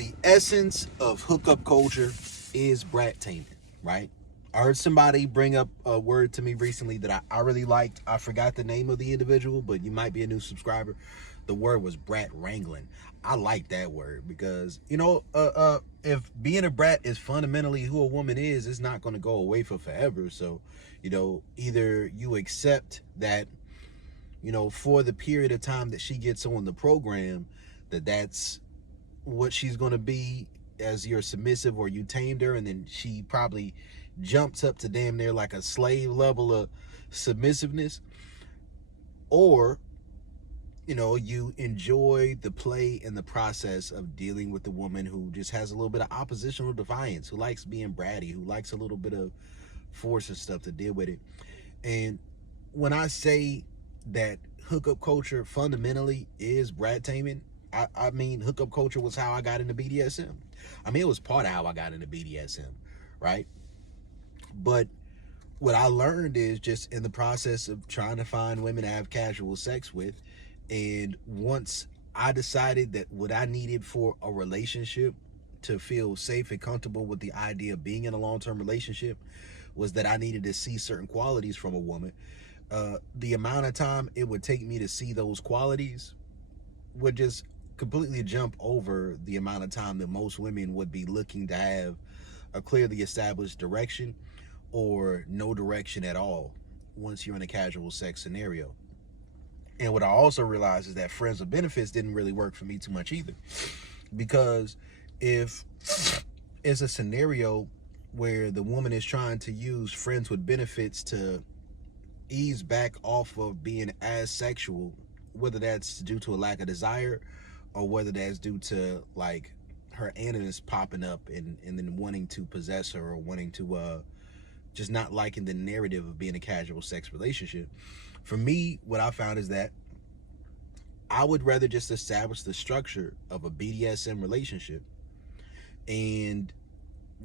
the essence of hookup culture is brat taming, right? I heard somebody bring up a word to me recently that I really liked. I forgot the name of the individual, but you might be a new subscriber. The word was brat wrangling. I like that word because if being a brat is fundamentally who a woman is, it's not going to go away for forever. So, either you accept that, for the period of time that she gets on the program, that's what she's going to be as your submissive, or you tamed her and then she probably jumps up to damn near like a slave level of submissiveness, or you enjoy the play and the process of dealing with the woman who just has a little bit of oppositional defiance, who likes being bratty, who likes a little bit of force and stuff to deal with it. And when I say that hookup culture fundamentally is brat taming, I mean, hookup culture was how I got into BDSM. I mean, it was part of how I got into BDSM, right? But what I learned is just in the process of trying to find women to have casual sex with, and once I decided that what I needed for a relationship to feel safe and comfortable with the idea of being in a long-term relationship was that I needed to see certain qualities from a woman. The amount of time it would take me to see those qualities would just completely jump over the amount of time that most women would be looking to have a clearly established direction or no direction at all once you're in a casual sex scenario. And what I also realized is that friends with benefits didn't really work for me too much either. Because if it's a scenario where the woman is trying to use friends with benefits to ease back off of being as sexual, whether that's due to a lack of desire or whether that's due to like her animus popping up and then wanting to possess her, or wanting to just not liking the narrative of being a casual sex relationship. For me, what I found is that I would rather just establish the structure of a BDSM relationship, and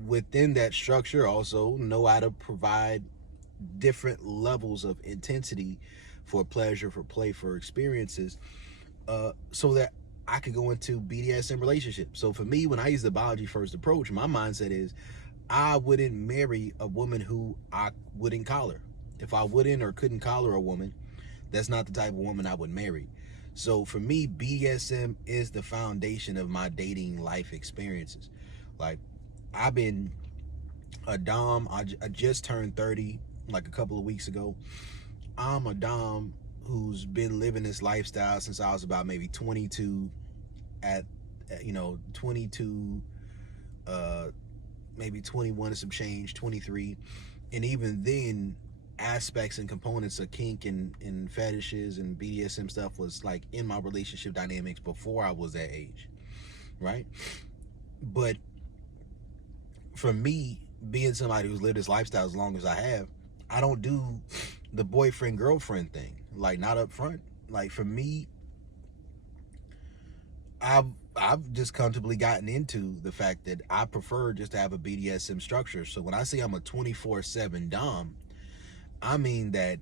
within that structure also know how to provide different levels of intensity for pleasure, for play, for experiences, so that I could go into BDSM relationships. So for me, when I use the biology first approach, my mindset is I wouldn't marry a woman who I wouldn't collar. If I wouldn't or couldn't collar a woman, that's not the type of woman I would marry. So for me, BDSM is the foundation of my dating life experiences. Like, I've been a Dom. I just turned 30 like a couple of weeks ago. I'm a Dom who's been living this lifestyle since I was about maybe 22, at 22, maybe 21 and some change, 23. And even then, aspects and components of kink and fetishes and BDSM stuff was like in my relationship dynamics before I was that age, right? But for me, being somebody who's lived this lifestyle as long as I have, I don't do the boyfriend girlfriend thing, like not up front. Like for me, I've just comfortably gotten into the fact that I prefer just to have a BDSM structure. So when I say I'm a 24/7 Dom, I mean that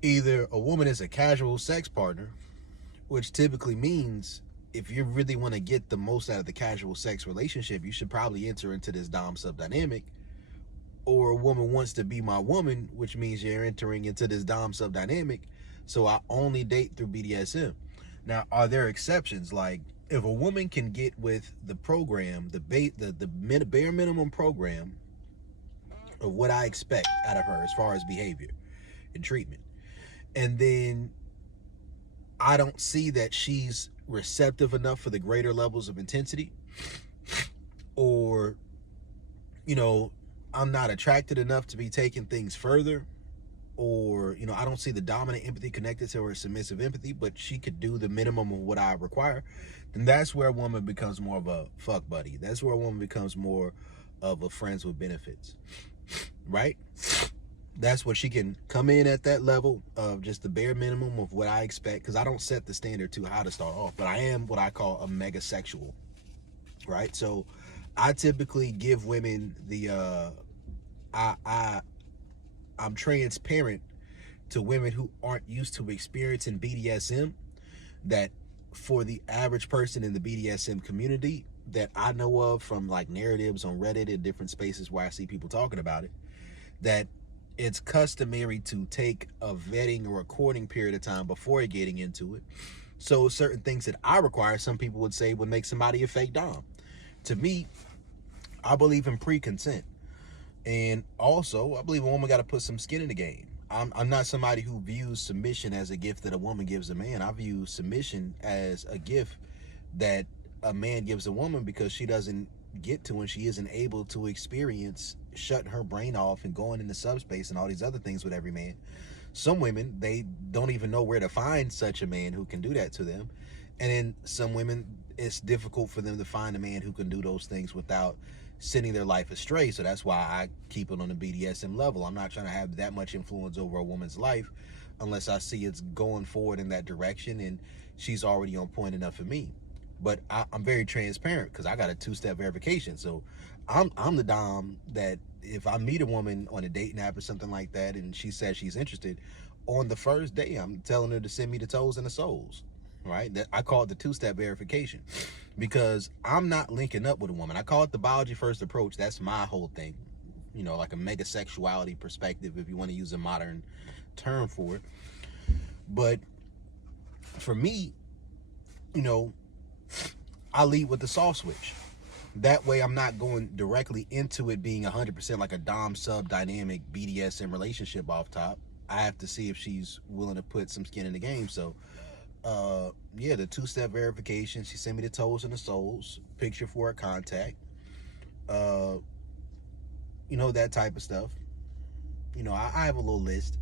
either a woman is a casual sex partner, which typically means if you really want to get the most out of the casual sex relationship, you should probably enter into this Dom sub dynamic. Or a woman wants to be my woman, which means you're entering into this Dom sub dynamic. So I only date through BDSM. Now, are there exceptions? Like, if a woman can get with the program, the bare minimum program of what I expect out of her as far as behavior and treatment, and then I don't see that she's receptive enough for the greater levels of intensity, or, I'm not attracted enough to be taking things further, or, I don't see the dominant empathy connected to her submissive empathy, but she could do the minimum of what I require, then that's where a woman becomes more of a fuck buddy. That's where a woman becomes more of a friends with benefits, right? That's where she can come in at that level of just the bare minimum of what I expect, because I don't set the standard too high to start off, but I am what I call a mega sexual, right? So I typically give women the I'm transparent to women who aren't used to experiencing BDSM, that for the average person in the BDSM community, that I know of from like narratives on Reddit and different spaces where I see people talking about it, that it's customary to take a vetting or a courting period of time before getting into it. So certain things that I require, some people would say would make somebody a fake dom. To me, I believe in pre-consent. And also, I believe a woman got to put some skin in the game. I'm not somebody who views submission as a gift that a woman gives a man. I view submission as a gift that a man gives a woman because she doesn't get to and she isn't able to experience shutting her brain off and going into subspace and all these other things with every man. Some women, they don't even know where to find such a man who can do that to them. And then some women, it's difficult for them to find a man who can do those things without sending their life astray. So that's why I keep it on the BDSM level. I'm not trying to have that much influence over a woman's life unless I see it's going forward in that direction and she's already on point enough for me. But I'm very transparent because I got a two-step verification. So I'm the dom that if I meet a woman on a dating app or something like that and she says she's interested, on the first day I'm telling her to send me the toes and the soles, right? That I call it the two-step verification, because I'm not linking up with a woman. I call it the biology first approach. That's my whole thing, you know, like a mega sexuality perspective, if you want to use a modern term for it. But for me, you know, I lead with the soft switch. That way I'm not going directly into it being 100% like a dom sub dynamic BDSM relationship off top. I have to see if she's willing to put some skin in the game. So yeah, the two-step verification. She sent me the toes and the soles, picture for a contact, you know, that type of stuff. You know, I have a little list.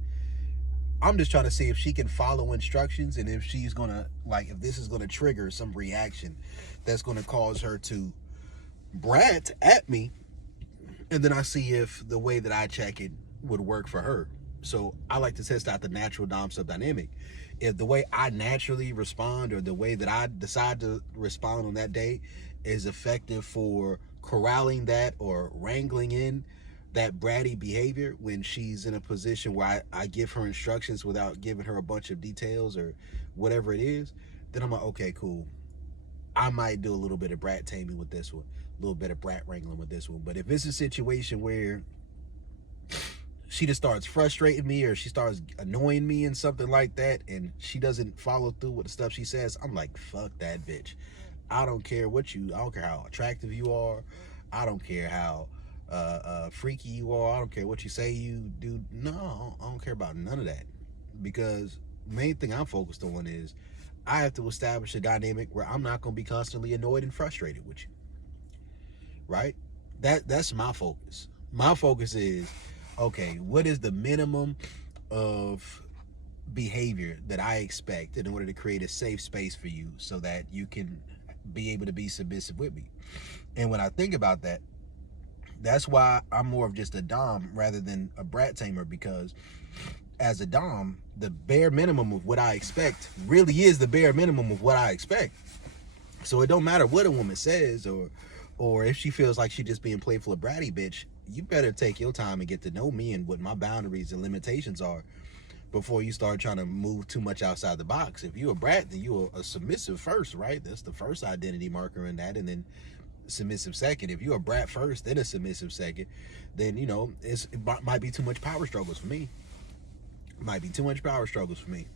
I'm just trying to see if she can follow instructions and if she's gonna, like, if this is gonna trigger some reaction that's gonna cause her to brat at me, and then I see if the way that I check it would work for her. So I like to test out the natural dom sub dynamic. If the way I naturally respond or the way that I decide to respond on that day is effective for corralling that or wrangling in that bratty behavior when she's in a position where I give her instructions without giving her a bunch of details or whatever it is, then I'm like, okay, cool. I might do a little bit of brat taming with this one, a little bit of brat wrangling with this one. But if it's a situation where she just starts frustrating me or she starts annoying me and something like that, and she doesn't follow through with the stuff she says, I'm like, fuck that bitch. I don't care I don't care how attractive you are. I don't care how freaky you are. I don't care what you say you do. No, I don't care about none of that, because the main thing I'm focused on is I have to establish a dynamic where I'm not going to be constantly annoyed and frustrated with you, right? That's my focus. My focus is, okay, what is the minimum of behavior that I expect in order to create a safe space for you so that you can be able to be submissive with me? And when I think about that, that's why I'm more of just a dom rather than a brat tamer, because as a dom, the bare minimum of what I expect really is the bare minimum of what I expect. So it don't matter what a woman says or if she feels like she's just being playful or bratty, bitch, you better take your time and get to know me and what my boundaries and limitations are before you start trying to move too much outside the box. If you a brat, then you a submissive first, right? That's the first identity marker in that, and then submissive second. If you're a brat first, then a submissive second, then, you know, it might be too much power struggles for me. It might be too much power struggles for me.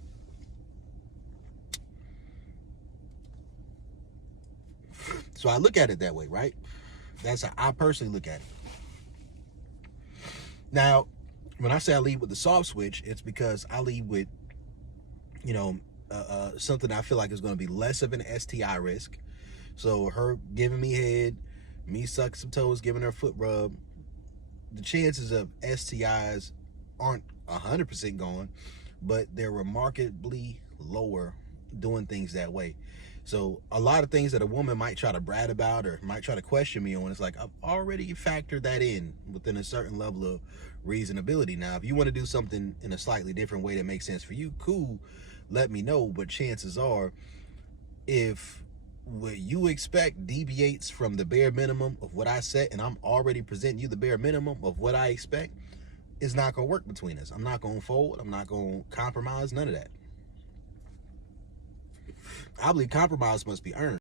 So I look at it that way, right? That's how I personally look at it. Now, when I say I lead with the soft switch, it's because I lead with, you know, something I feel like is going to be less of an STI risk. So her giving me head, me sucking some toes, giving her a foot rub, the chances of STIs aren't 100% gone, but they're remarkably lower doing things that way. So a lot of things that a woman might try to brat about or might try to question me on, it's like I've already factored that in within a certain level of reasonability. Now, if you want to do something in a slightly different way that makes sense for you, cool, let me know. But chances are, if what you expect deviates from the bare minimum of what I set, and I'm already presenting you the bare minimum of what I expect, it's not going to work between us. I'm not going to fold. I'm not going to compromise. None of that. I believe compromise must be earned.